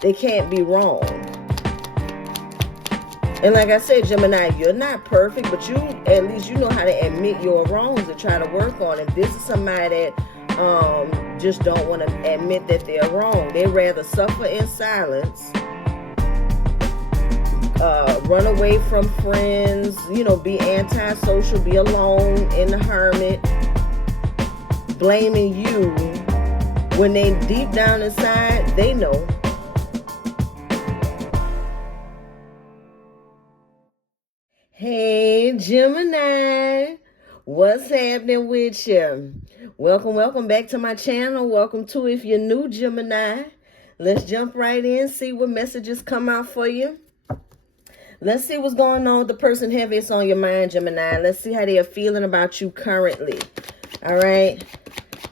They can't be wrong. And like I said, Gemini, you're not perfect, but you at least you know how to admit your wrongs and try to work on it. This is somebody that just don't want to admit that they're wrong. They rather suffer in silence, run away from friends, be antisocial, be alone in the hermit, blaming you when they deep down inside, they know. Hey, Gemini, what's happening with you? Welcome back to my channel. Welcome to, if you're new, Gemini. Let's jump right in, see what messages come out for you. Let's see what's going on with the person heaviest on your mind, Gemini. Let's see how they are feeling about you currently. All right.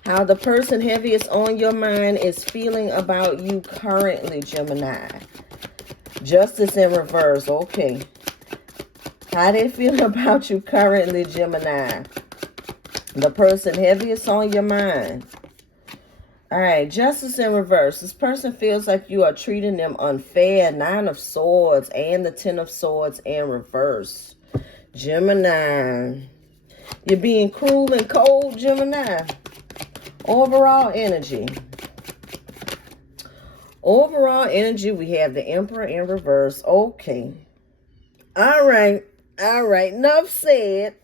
How the person heaviest on your mind is feeling about you currently, Gemini. Justice in reverse. Okay. How they feel about you currently, Gemini. The person heaviest on your mind. All right, justice in reverse. This person feels like you are treating them unfair. 9 of Swords and the 10 of Swords in reverse. Gemini. You're being cruel and cold, Gemini. Overall energy. Overall energy, we have the Emperor in reverse. Okay. All right. Enough said.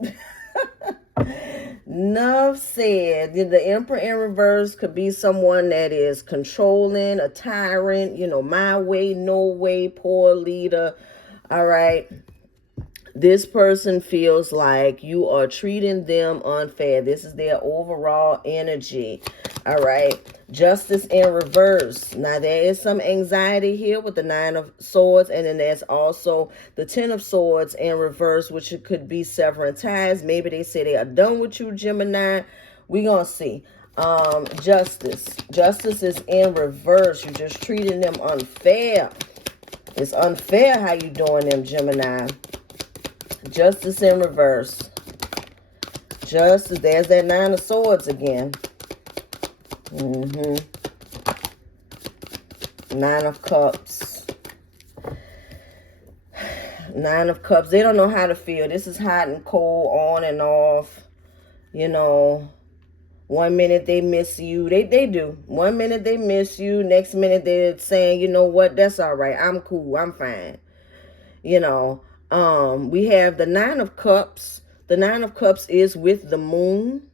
Enough said. The Emperor in reverse could be someone that is controlling, a tyrant, my way, no way, poor leader. All right. This person feels like you are treating them unfair. This is their overall energy. All right. Justice in reverse. Now, there is some anxiety here with the 9 of Swords. And then there's also the 10 of Swords in reverse, which it could be severing ties. Maybe they say they are done with you, Gemini. We're going to see. Justice. Justice is in reverse. You're just treating them unfair. It's unfair how you doing them, Gemini. Justice in reverse. Justice. There's that 9 of Swords again. 9 of Cups. 9 of Cups. They don't know how to feel. This is hot and cold, on and off. 1 minute they miss you. They do. 1 minute they miss you. Next minute they're saying, you know what, that's all right. I'm cool. I'm fine. We have the 9 of Cups. The 9 of Cups is with the moon.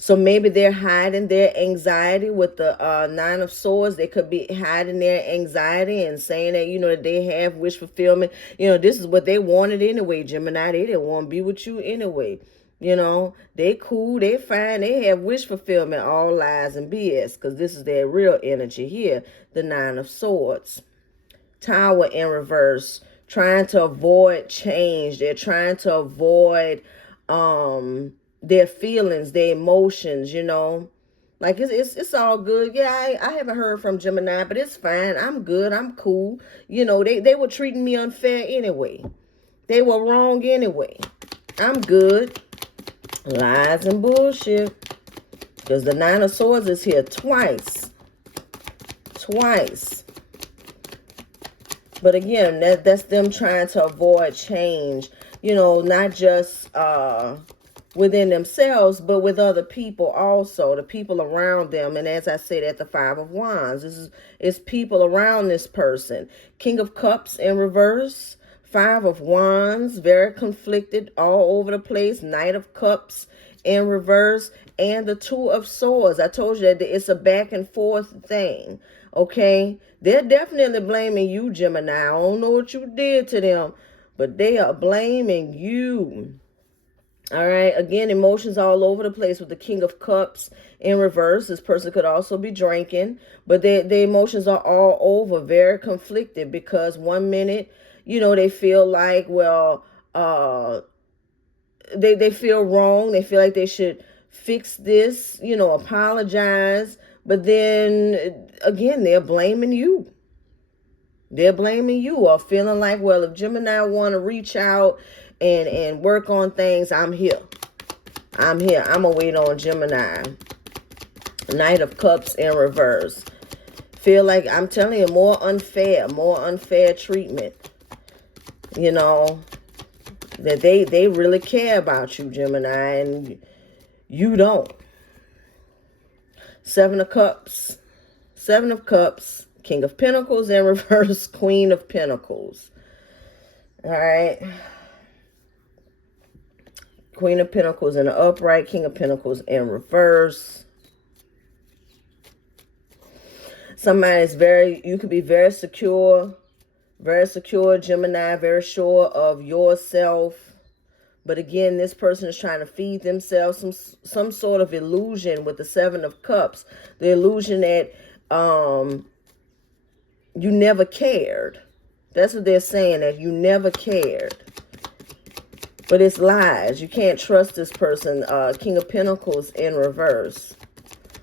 So maybe they're hiding their anxiety with the 9 of Swords. They could be hiding their anxiety and saying that, that they have wish fulfillment. This is what they wanted anyway, Gemini. They didn't want to be with you anyway. They cool, they fine, they have wish fulfillment, all lies and BS, because this is their real energy here, the 9 of Swords. Tower in reverse. Trying to avoid change. They're trying to avoid their feelings, their emotions, like it's all good. Yeah, I haven't heard from Gemini, but it's fine. I'm good. I'm cool. They were treating me unfair anyway. They were wrong anyway. I'm good. Lies and bullshit. Because the 9 of Swords is here twice. But again, that's them trying to avoid change, not just within themselves, but with other people also, the people around them. And as I said, at the 5 of Wands, it's people around this person. King of Cups in reverse, 5 of Wands, very conflicted, all over the place. Knight of Cups in reverse, and the 2 of Swords. I told you that it's a back and forth thing. Okay, they're definitely blaming you, Gemini. I don't know what you did to them, but they are blaming you. All right, again, emotions all over the place with the King of Cups in reverse. This person could also be drinking, but the emotions are all over, very conflicted, because 1 minute, they feel like, well, they feel wrong. They feel like they should fix this, apologize. But then, again, they're blaming you. They're blaming you, or feeling like, well, if Gemini want to reach out and work on things, I'm here. I'm here. I'm going to wait on Gemini. Knight of Cups in reverse. feel like, I'm telling you, more unfair treatment. You know, that they really care about you, Gemini, and you don't. Seven of Cups, King of Pentacles in reverse, Queen of Pentacles. All right. Queen of Pentacles in the upright, King of Pentacles in reverse. Somebody is you could be very secure, Gemini, very sure of yourself. But again, this person is trying to feed themselves some sort of illusion with the Seven of Cups. The illusion that you never cared. That's what they're saying, that you never cared. But it's lies. You can't trust this person. King of Pentacles in reverse.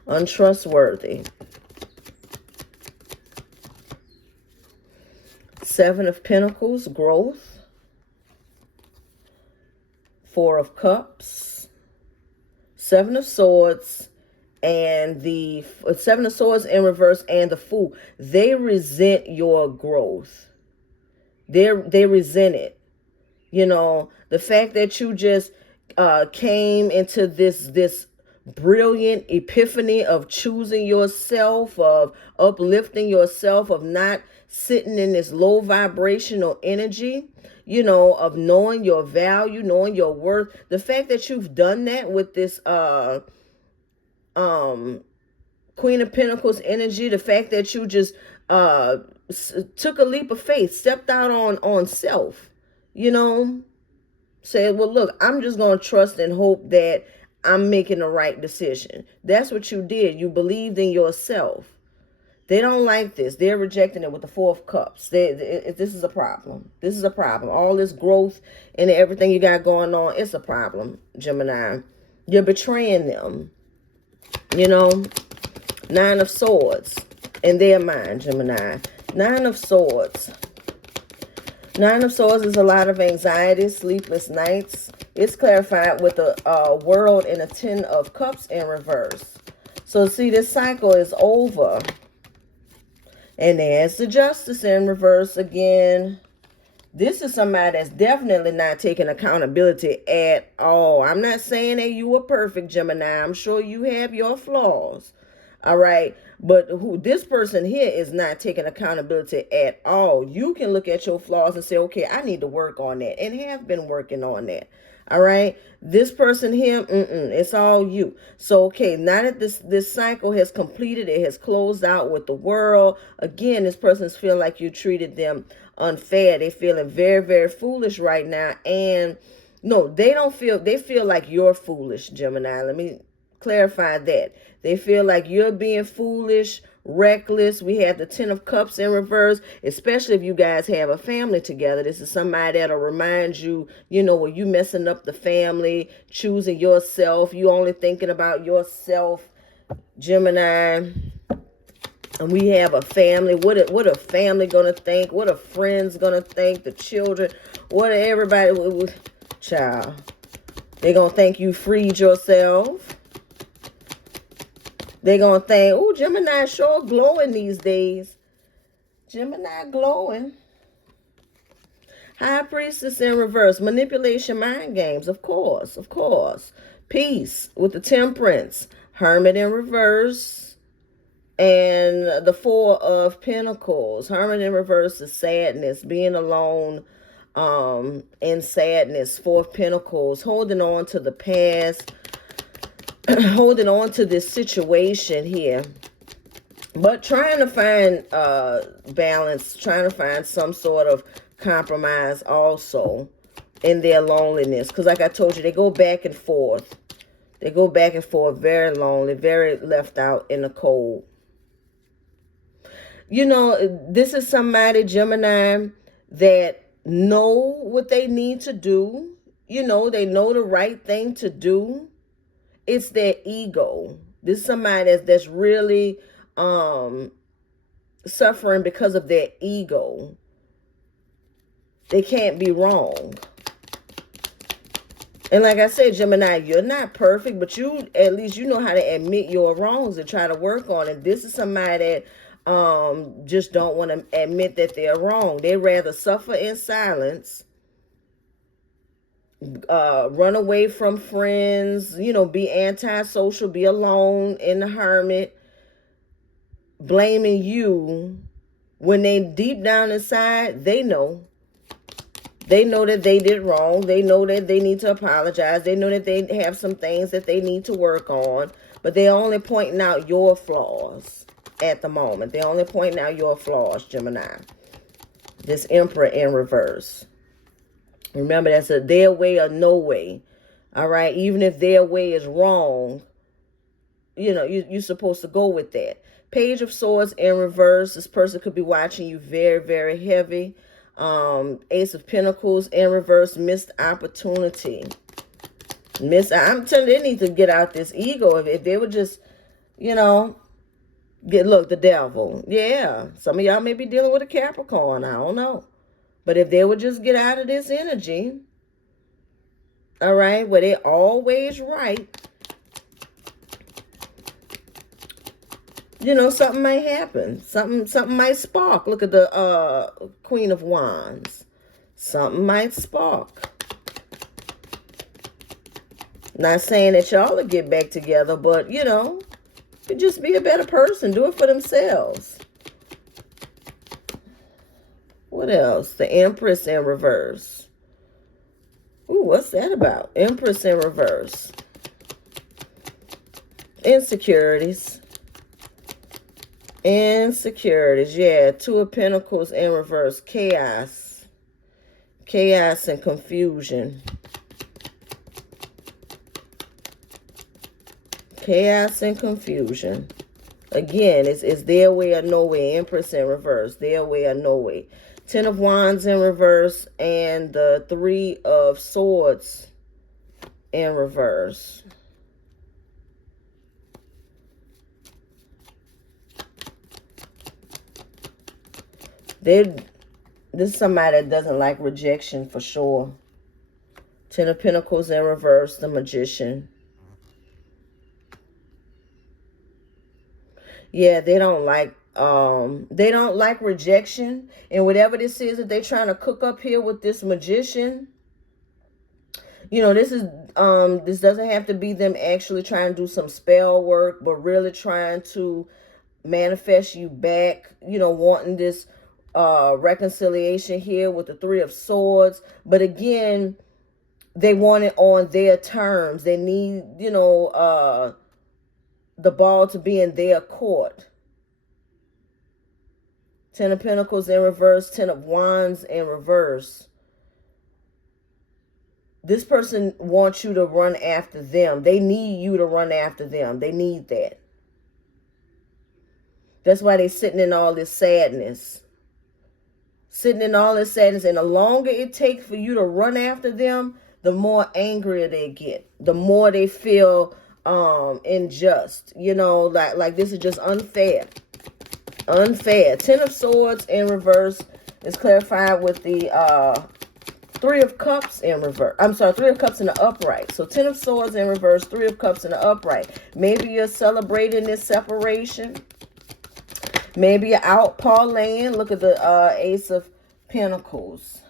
Untrustworthy. Seven of Pentacles, growth. Four of Cups. Seven of Swords. And the Seven of Swords in reverse and the Fool. They resent your growth. They resent it. You know, the fact that you just came into this brilliant epiphany of choosing yourself, of uplifting yourself, of not sitting in this low vibrational energy, you know, of knowing your value, knowing your worth. The fact that you've done that with this Queen of Pentacles energy, the fact that you just took a leap of faith, stepped out on self, you know, said, well, look, I'm just going to trust and hope that I'm making the right decision. That's what you did. You believed in yourself. They don't like this. They're rejecting it with the Four of Cups. This is a problem. This is a problem. All this growth and everything you got going on, it's a problem, Gemini. You're betraying them. You know, Nine of Swords in their mind, Gemini. Nine of Swords. Nine of Swords is a lot of anxiety, sleepless nights. It's clarified with the World and a Ten of Cups in reverse. So see, this cycle is over. And there's the Justice in reverse again. This is somebody that's definitely not taking accountability at all. I'm not saying that you are perfect, Gemini. I'm sure you have your flaws. All right. But this person here is not taking accountability at all. You can look at your flaws and say, okay, I need to work on that, and have been working on that. All right. This person here, it's all you. So, okay, now that this cycle has completed, it has closed out with the World. Again, this person's feeling like you treated them unfair. They're feeling very, very foolish right now. And no, they feel like you're foolish, Gemini. Let me clarify that. They feel like you're being foolish, reckless. We have the Ten of Cups in reverse, especially if you guys have a family together. This is somebody that'll remind you, you know, when you messing up the family, choosing yourself, you only thinking about yourself, Gemini. And we have a family. What a family gonna think? What are friends gonna think? The children, what are everybody? Child, they gonna think you freed yourself. They're going to think, oh, Gemini sure glowing these days. Gemini glowing. High Priestess in reverse. Manipulation, mind games. Of course. Peace with the Temperance. Hermit in reverse. And the Four of Pentacles. Hermit in reverse is sadness. Being alone in sadness. Four of Pentacles. Holding on to the past. Holding on to this situation here, but trying to find balance, trying to find some sort of compromise also in their loneliness. Because like I told you, they go back and forth. They go back and forth, very lonely, very left out in the cold. You know, this is somebody, Gemini, that know what they need to do. You know, they know the right thing to do. It's their ego. This is somebody that's really suffering because of their ego. They can't be wrong. And like I said, Gemini, you're not perfect, but at least you know how to admit your wrongs and try to work on it. This is somebody just don't want to admit that they're wrong. They'd rather suffer in silence, run away from friends, be antisocial, be alone in the hermit, blaming you when they deep down inside, they know that they did wrong. They know that they need to apologize. They know that they have some things that they need to work on, but they're only pointing out your flaws at the moment. They're only pointing out your flaws, Gemini. This Emperor in reverse. Remember, that's a their way or no way. All right? Even if their way is wrong, you're supposed to go with that. Page of Swords in reverse. This person could be watching you very, very heavy. Ace of Pentacles in reverse. Missed opportunity. I'm telling you, they need to get out this ego. If they would just, look, the devil. Yeah, some of y'all may be dealing with a Capricorn. I don't know. But if they would just get out of this energy, all right, where they're always right, something might happen. Something might spark. Look at the Queen of Wands. Something might spark. Not saying that y'all will get back together, but, just be a better person. Do it for themselves. What else? The Empress in reverse. Ooh, what's that about? Empress in reverse. Insecurities. Insecurities. Yeah, Two of Pentacles in reverse. Chaos. Chaos and confusion. Chaos and confusion. Again, it's their way or no way. Empress in reverse. Their way or no way. Ten of Wands in reverse and the Three of Swords in reverse. This is somebody that doesn't like rejection for sure. Ten of Pentacles in reverse, the Magician. Yeah, they don't like rejection. And whatever this is that they're trying to cook up here with this Magician, this is this doesn't have to be them actually trying to do some spell work, but really trying to manifest you back, wanting this reconciliation here with the Three of Swords. But again, they want it on their terms. They need, the ball to be in their court. Ten of Pentacles in reverse, Ten of Wands in reverse. This person wants you to run after them. They need you to run after them. They need that. That's why they're sitting in all this sadness. Sitting in all this sadness. And the longer it takes for you to run after them, the more angrier they get. The more they feel unjust. Like this is just unfair. Unfair. Ten of Swords in reverse is clarified with the Three of Cups in reverse. I'm sorry, Three of Cups in the upright. So Ten of Swords in reverse, Three of Cups in the upright. Maybe you're celebrating this separation. Maybe you're out parlaying. Look at the Ace of Pentacles.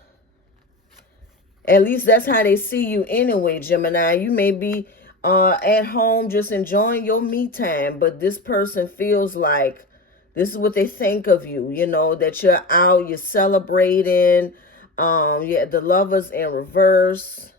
At least that's how they see you anyway, Gemini. You may be at home just enjoying your me time, but this person feels like this is what they think of you, that you're out, you're celebrating. Yeah, the Lovers in reverse,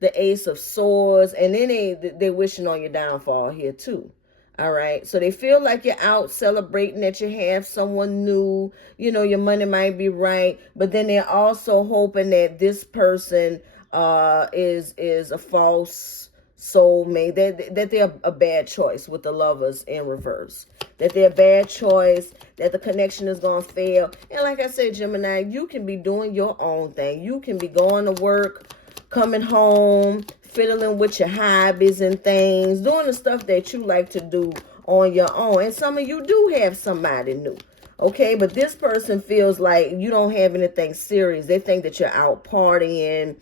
the Ace of Swords, and then they're wishing on your downfall here too. All right, so they feel like you're out celebrating that you have someone new, your money might be right, but then they're also hoping that this person is a false soulmate, that they're a bad choice with the Lovers in reverse, that they're a bad choice, that the connection is going to fail. And like I said, Gemini, you can be doing your own thing. You can be going to work, coming home, fiddling with your hobbies and things, doing the stuff that you like to do on your own. And some of you do have somebody new, okay? But this person feels like you don't have anything serious. They think that you're out partying,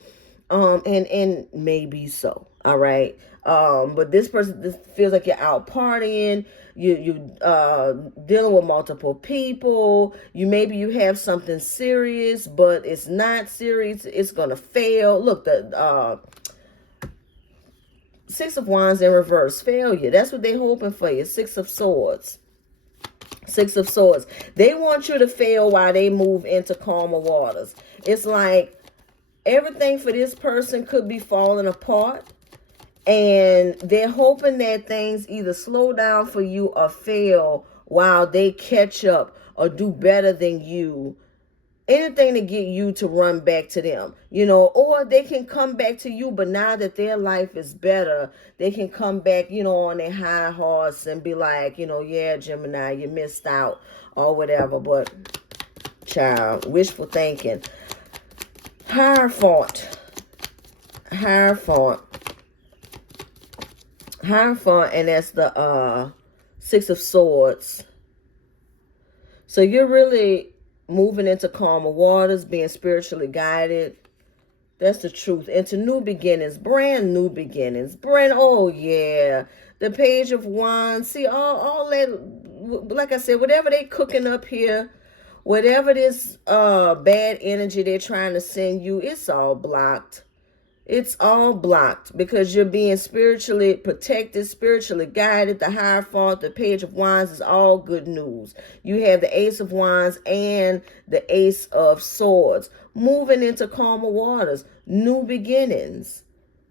and maybe so, all right? But this feels like you're out partying. You dealing with multiple people. Maybe you have something serious, but it's not serious. It's gonna fail. Look, the Six of Wands in reverse, failure. That's what they're hoping for you. Six of Swords. Six of Swords. They want you to fail while they move into calmer waters. It's like everything for this person could be falling apart. And they're hoping that things either slow down for you or fail while they catch up or do better than you. Anything to get you to run back to them, or they can come back to you, but now that their life is better, they can come back, on their high horse and be like, yeah, Gemini, you missed out or whatever. But, child, wishful thinking. Hierophant, and that's the Six of Swords. So you're really moving into calmer waters, being spiritually guided. That's the truth. Into new beginnings, brand new beginnings. Oh yeah. The Page of Wands. See, all that, like I said, whatever they cooking up here, whatever this bad energy they're trying to send you, it's all blocked. It's all blocked because you're being spiritually protected, spiritually guided. The Hierophant, the Page of Wands is all good news. You have the Ace of Wands and the Ace of Swords. Moving into calmer waters. New beginnings.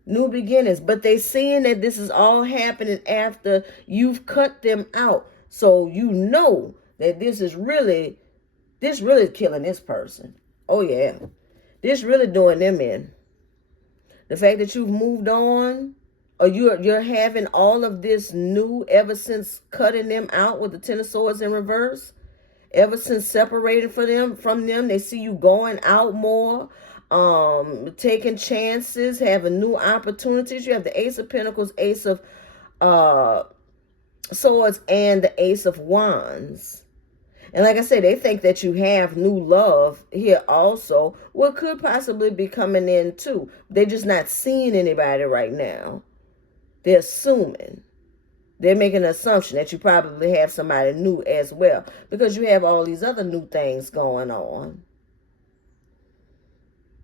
But they seeing that this is all happening after you've cut them out. So you know that this really killing this person. Oh yeah. This really doing them in. The fact that you've moved on, or you're having all of this new ever since cutting them out with the Ten of Swords in reverse, ever since separating from them, they see you going out more, taking chances, having new opportunities. You have the Ace of Pentacles, Ace of Swords, and the Ace of Wands. And like I said, they think that you have new love here also. What could possibly be coming in too. They're just not seeing anybody right now. They're assuming. They're making an assumption that you probably have somebody new as well. Because you have all these other new things going on.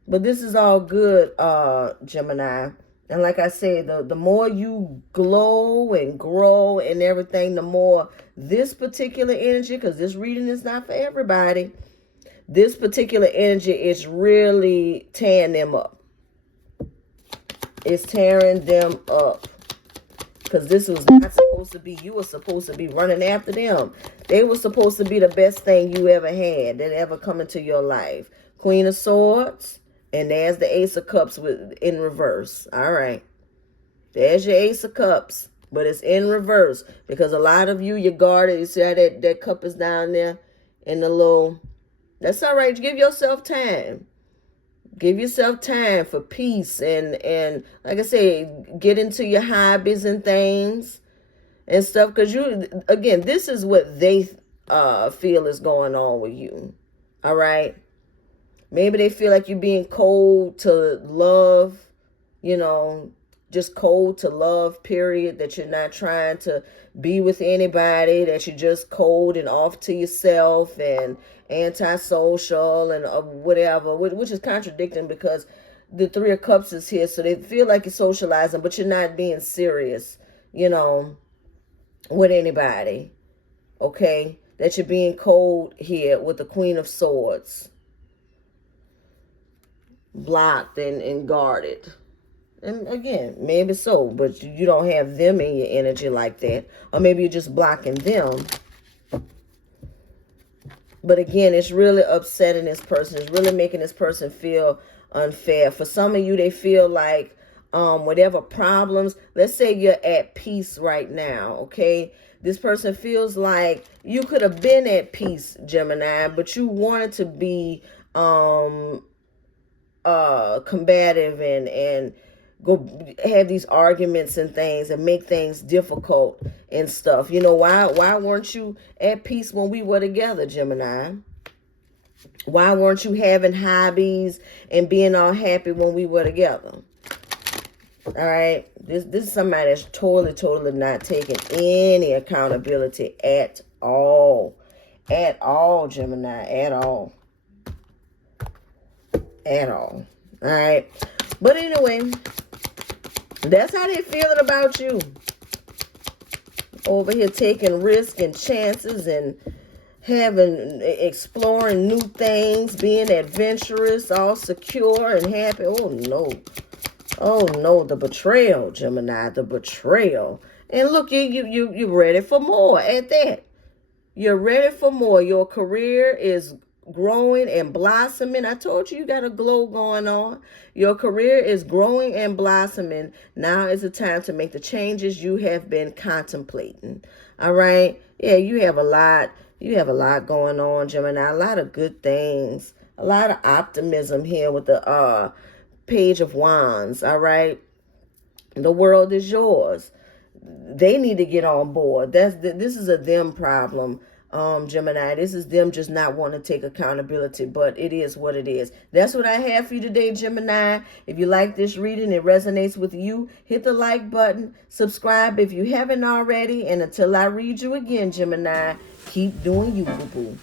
But this is all good, Gemini. And like I said, the more you glow and grow and everything, the more this particular energy, because this reading is not for everybody, this particular energy is really tearing them up. It's tearing them up. Because this was not supposed to be, you were supposed to be running after them. They were supposed to be the best thing you ever had that ever come into your life. Queen of Swords. And there's the Ace of Cups in reverse. All right. There's your Ace of Cups. But it's in reverse. Because a lot of you, you're guarded. You see how that cup is down there? In the little... That's all right. Give yourself time. Give yourself time for peace. And like I say, get into your hobbies and things. And stuff. Because again, this is what they feel is going on with you. All right. Maybe they feel like you're being cold to love, just cold to love, period. That you're not trying to be with anybody, that you're just cold and off to yourself and antisocial and whatever, which is contradicting because the Three of Cups is here. So they feel like you're socializing, but you're not being serious, with anybody. Okay? That you're being cold here with the Queen of Swords. Blocked and guarded. And again, maybe so, but you don't have them in your energy like that. Or maybe you're just blocking them. But again, it's really upsetting this person. It's really making this person feel unfair. For some of you, they feel like whatever problems, let's say you're at peace right now, okay? This person feels like you could have been at peace, Gemini, but you wanted to be combative and go have these arguments and things and make things difficult and stuff. Why weren't you at peace when we were together, Gemini? Why weren't you having hobbies and being all happy when we were together? All right. This is somebody that's totally not taking any accountability at all. At all, Gemini. At all. At all. All right. But anyway, that's how they're feeling about you. Over here taking risks and chances and exploring new things, being adventurous, all secure and happy. Oh no, the betrayal, Gemini, the betrayal. And look, you ready for more at that. You're ready for more. Your career is growing and blossoming. I told you got a glow going on. Your career is growing and blossoming. Now is the time to make the changes you have been contemplating. All right? Yeah, you have a lot going on, Gemini. A lot of good things. A lot of optimism here with the Page of Wands. All right? The world is yours. They need to get on board. This is a them problem, Gemini. This is them just not wanting to take accountability, but it is what it is. That's what I have for you today, Gemini. If you like this reading, it resonates with you, hit the like button, subscribe if you haven't already, and until I read you again, Gemini, keep doing you, boo-boo.